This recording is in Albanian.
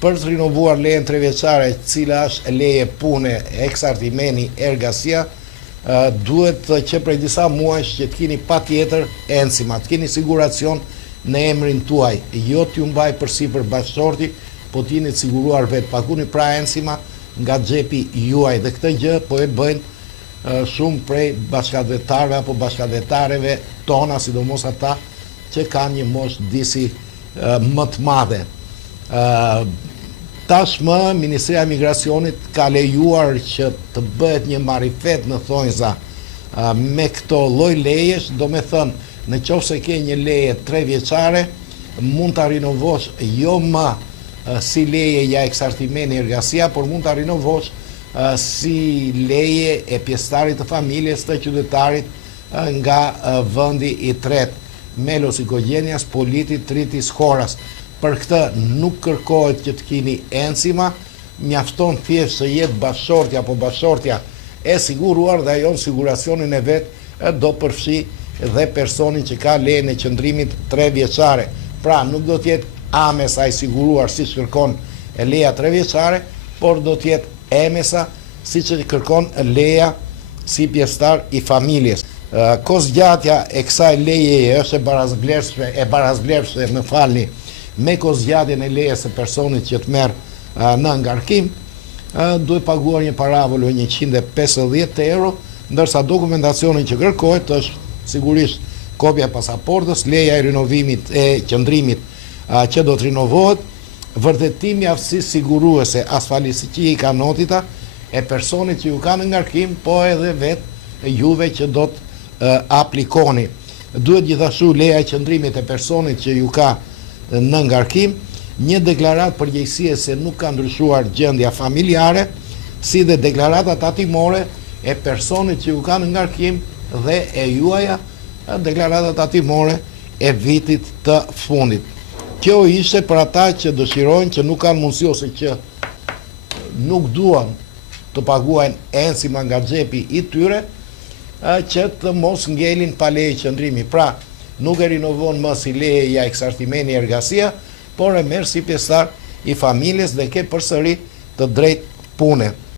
për të rinovuar lejen 3 vjeçare, cila është leje pune eksartimeni ergasia, duhet që prej disa muajsh që të keni patjetër ensima, të keni siguracion në emrin tuaj, jo t'ju mbaj përsipër bashkëshorti, po t'jeni të siguruar vetë, pakuni pra ensima nga xhepi juaj, dhe këtë gjë po e bëjnë shumë prej bashkëdhetarëve apo bashkëdhetareve tona, sidomos ata që kanë një moshë disi më të madhe. Tashmë Ministria e Migracionit ka lejuar që të bëhet një marifet në thonjza me këto lloj lejesh, do me thënë, në qoftë se ke një leje 3 vjeçare, mund ta rinovosh jo më si leje ja eksartimeni ergasia, por mund ta rinovosh si leje e pjesëtarit të familjes të qytetarit nga vendi i tretë, Melos Ikogjenias, Politit, Tritis, Horas. Për këtë nuk kërkohet që të keni ensima, mjafton thjesht se jetë bashkëshortja apo bashkëshortja e siguruar dhe ajo në siguracionin e vetë do përfshi dhe personin që ka lejen e qëndrimit 3 vjeçare. Pra nuk do t'jetë amesa i siguruar si që kërkon leja 3 vjeçare, por do t'jetë emesa si që kërkon leja si pjesëtar i familjes. Kozgjatja e kësaj leje është e barazvlerësve, më falni, me kozgjatjen e lejes së personit që të merr në ngarkim, duhet paguar një paravull 150 euro, ndërsa dokumentacionin që kërkohet është sigurisht kopja e pasaportës, leja e rinovimit e qëndrimit që do të rinovohet, vërtetimi i aftësisë siguruese asfaltësisë ka notita e personit që ju ka në ngarkim, po edhe vetë juve që do të aplikoni. Duhet gjithashtu leja e qëndrimit e personit që ju ka në ngarkim, një deklarat përgjegjësie se nuk ka ndryshuar gjendja familjare, si dhe deklarata tatimore e personit që ju ka në ngarkim dhe e juaja deklarata tatimore e vitit të fundit. Kjo ishte për ata që dëshirojnë, që nuk kanë mundësi ose që nuk duan të paguajnë ensima nga xhepi i tyre, që të mos ngelin pa leje qëndrimi. Pra, nuk e rinovon më si leje ja eksartimeni ergasia, por e merr si pjesëtar i familjes dhe ke përsëri të drejtë pune.